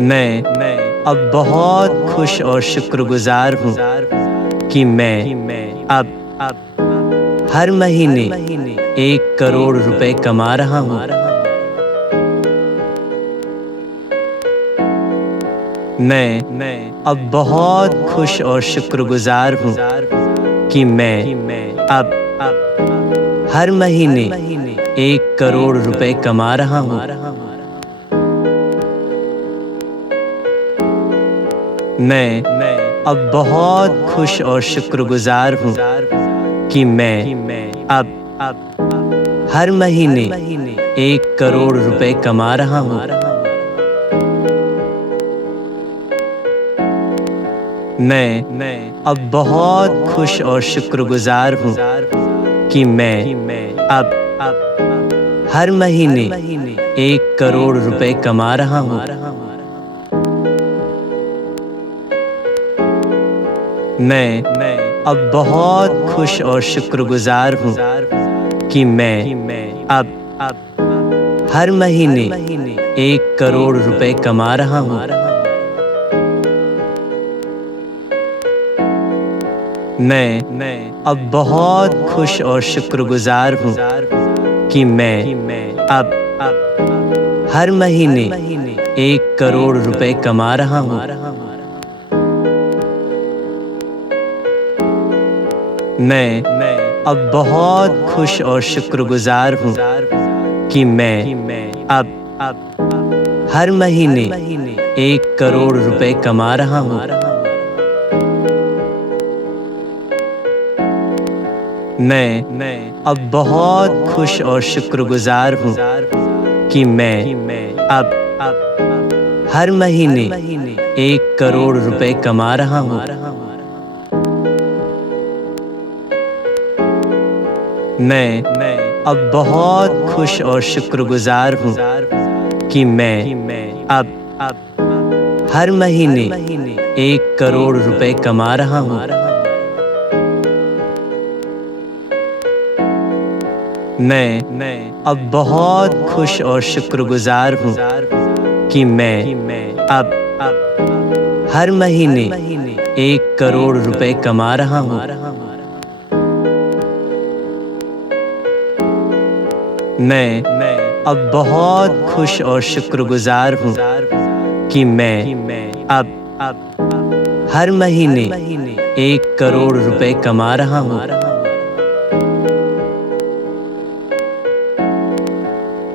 मैं अब बहुत खुश और शुक्रगुजार हूँ कि मैं अब हर महीने 1 करोड़ रुपए कमा रहा हूँ। मैं अब बहुत खुश और शुक्रगुजार हूँ कि मैं अब हर महीने 1 करोड़ रुपए कमा रहा हूँ। मैं अब बहुत खुश और शुक्रगुजार हूँ कि मैं अब हर महीने 1 करोड़ रुपए कमा रहा हूँ। मैं अब बहुत खुश और शुक्रगुजार हूँ कि मैं अब हर महीने 1 करोड़ रुपए कमा रहा हूँ। मैं अब बहुत खुश और शुक्रगुजार हूँ कि मैं अब हर महीने 1 करोड़ रुपए कमा रहा हूँ। मैं अब बहुत खुश और शुक्रगुजार हूँ कि मैं अब हर महीने 1 करोड़ रुपए कमा रहा हूँ। मैं अब बहुत खुश और शुक्रगुजार हूँ कि मैं अब हर महीने 1 करोड़ रुपए कमा रहा हूँ। मैं अब बहुत खुश और शुक्रगुजार हूँ कि मैं अब हर महीने 1 करोड़ रुपए कमा रहा हूँ। मैं अब बहुत खुश और शुक्रगुजार हूँ कि मैं अब हर महीने 1 करोड़ रुपए कमा रहा हूँ। मैं अब बहुत खुश और शुक्रगुजार हूँ कि मैं अब हर महीने 1 करोड़ रुपए कमा रहा हूँ। मैं अब बहुत खुश और शुक्रगुजार हूँ कि मैं अब हर महीने 1 करोड़ रुपए कमा रहा हूँ।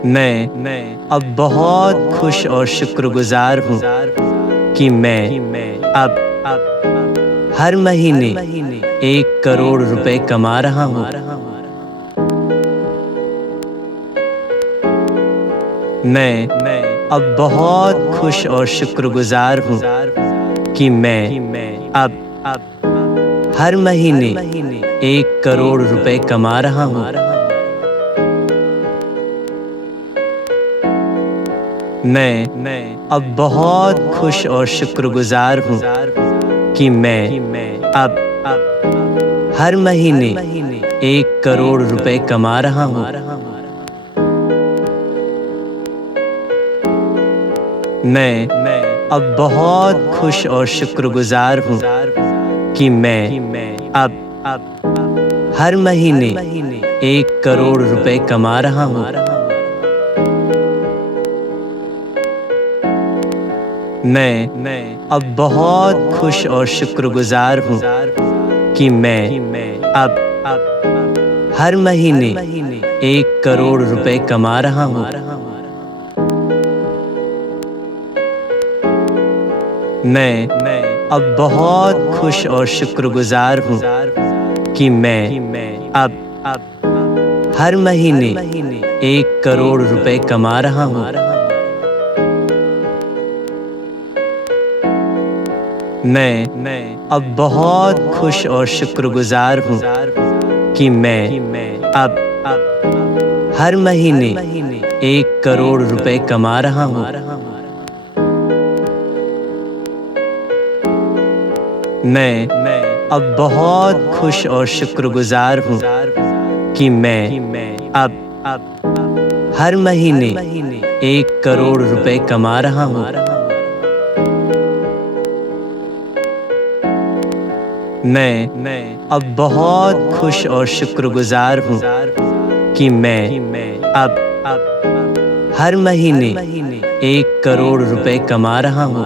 मैं अब बहुत खुश और शुक्रगुजार हूँ कि मैं अब हर महीने 1 करोड़ रुपए कमा रहा हूँ। मैं अब बहुत खुश और शुक्रगुजार हूँ कि मैं अब हर महीने 1 करोड़ रुपए कमा रहा हूँ। मैं अब बहुत खुश और शुक्रगुजार हूँ कि मैं अब हर महीने 1 करोड़ रुपए कमा रहा हूँ। मैं अब बहुत खुश और शुक्रगुजार हूँ कि मैं अब हर महीने 1 करोड़ रुपए कमा रहा हूँ। मैं अब बहुत खुश और शुक्रगुजार हूँ कि मैं अब हर महीने 1 करोड़ रुपए कमा रहा हूँ। मैं अब बहुत खुश और शुक्रगुजार हूँ कि मैं अब हर महीने 1 करोड़ रुपए कमा रहा हूँ। मैं अब बहुत खुश और शुक्रगुजार हूँ कि मैं अब हर महीने 1 करोड़ रुपए कमा रहा हूँ। मैं अब बहुत खुश और शुक्रगुजार हूँ कि मैं अब हर महीने 1 करोड़ रुपए कमा रहा हूँ। मैं अब बहुत खुश और शुक्रगुजार हूँ कि मैं अब हर महीने 1 करोड़ रुपए कमा रहा हूँ।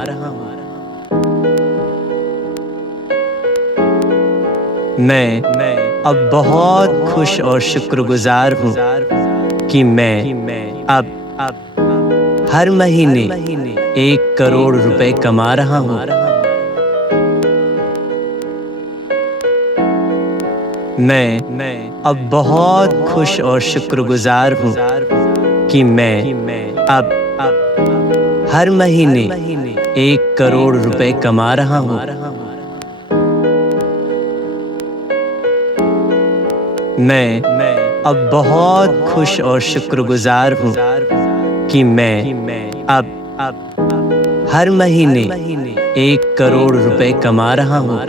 मैं अब बहुत खुश और शुक्रगुजार हूँ कि मैं अब हर महीने 1 करोड़ रुपए कमा रहा हूँ। मैं अब बहुत खुश और शुक्रगुजार हूँ कि मैं अब हर महीने 1 करोड़ रुपए कमा रहा हूँ। मैं अब बहुत खुश और शुक्रगुजार हूँ कि मैं अब हर महीने 1 करोड़ रुपए कमा रहा हूँ।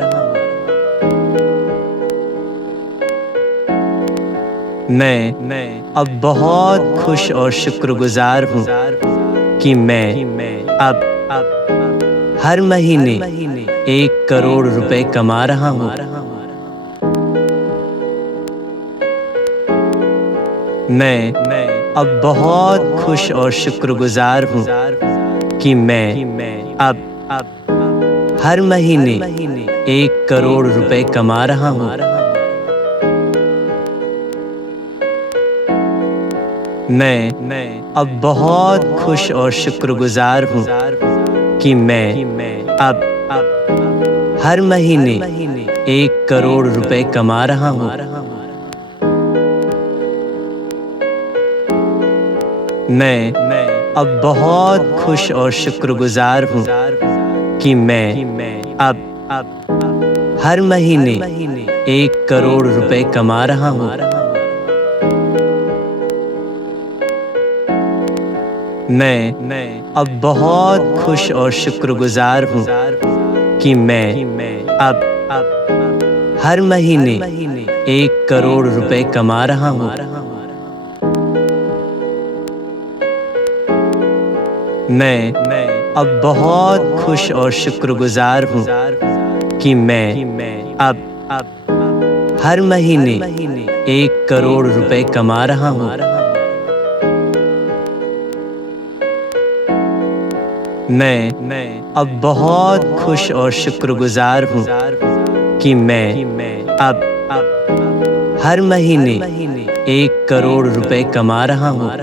मैं अब बहुत खुश और शुक्रगुजार हूँ कि मैं अब हर महीने 1 करोड़ रुपए कमा रहा हूँ। मैं अब बहुत खुश और शुक्रगुजार हूँ कि मैं अब हर महीने 1 करोड़ रुपए कमा रहा हूँ। मैं अब बहुत खुश और शुक्रगुजार हूँ कि मैं अब हर महीने 1 करोड़ रुपए कमा रहा हूँ। मैं अब बहुत खुश और शुक्रगुजार हूँ कि मैं अब हर महीने 1 करोड़ रुपए कमा रहा हूँ। मैं अब बहुत खुश और शुक्रगुजार हूँ कि मैं अब हर महीने 1 करोड़ रुपए कमा रहा हूँ। मैं अब बहुत खुश और शुक्रगुजार हूँ कि मैं अब हर महीने 1 करोड़ रुपए कमा रहा हूँ। मैं अब बहुत खुश और शुक्रगुजार हूँ कि मैं अब हर महीने 1 करोड़ रुपए कमा रहा हूँ।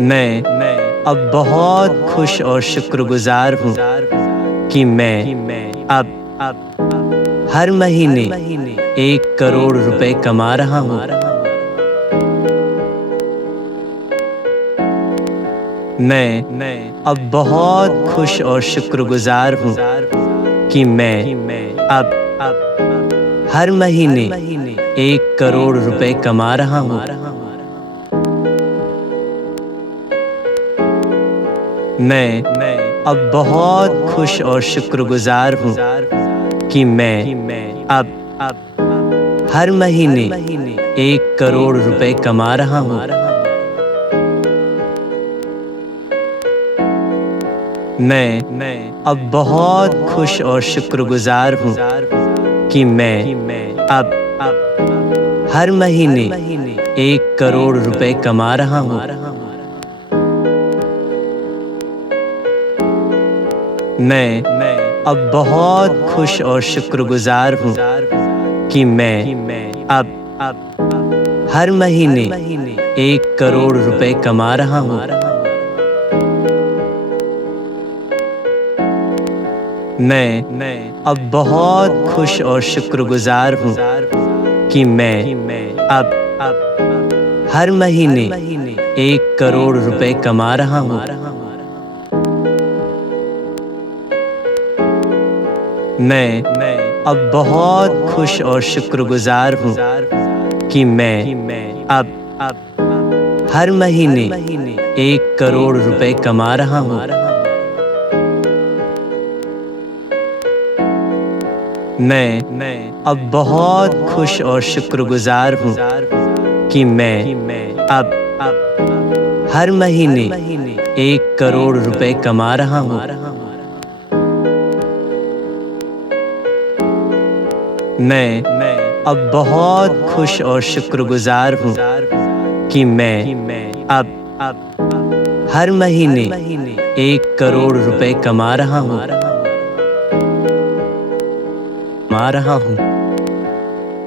मैं अब बहुत खुश और शुक्रगुजार हूँ कि मैं अब हर महीने 1 करोड़ रुपए कमा रहा हूँ। मैं अब बहुत खुश और शुक्रगुजार हूँ कि मैं अब हर महीने 1 करोड़ रुपए कमा रहा हूँ। मैं अब बहुत खुश और शुक्रगुजार हूँ कि मैं अब हर महीने 1 करोड़ रुपए कमा रहा हूँ। मैं अब बहुत खुश और शुक्रगुजार हूँ कि मैं अब हर महीने 1 करोड़ रुपए कमा रहा हूँ। मैं अब बहुत खुश और शुक्रगुजार हूँ कि मैं अब हर महीने 1 करोड़ रुपए कमा रहा हूँ। मैं अब बहुत खुश और शुक्रगुजार हूँ कि मैं अब हर महीने 1 करोड़ रुपए कमा रहा हूँ। मैं अब बहुत खुश और शुक्रगुजार हूँ कि मैं अब हर महीने 1 करोड़ रुपए कमा रहा हूँ। मैं अब बहुत खुश और शुक्रगुजार हूँ कि मैं अब हर महीने 1 करोड़ रुपए कमा रहा हूँ। मैं अब बहुत खुश और शुक्रगुजार हूँ कि मैं अब हर महीने 1 करोड़ रुपए कमा रहा हूँ।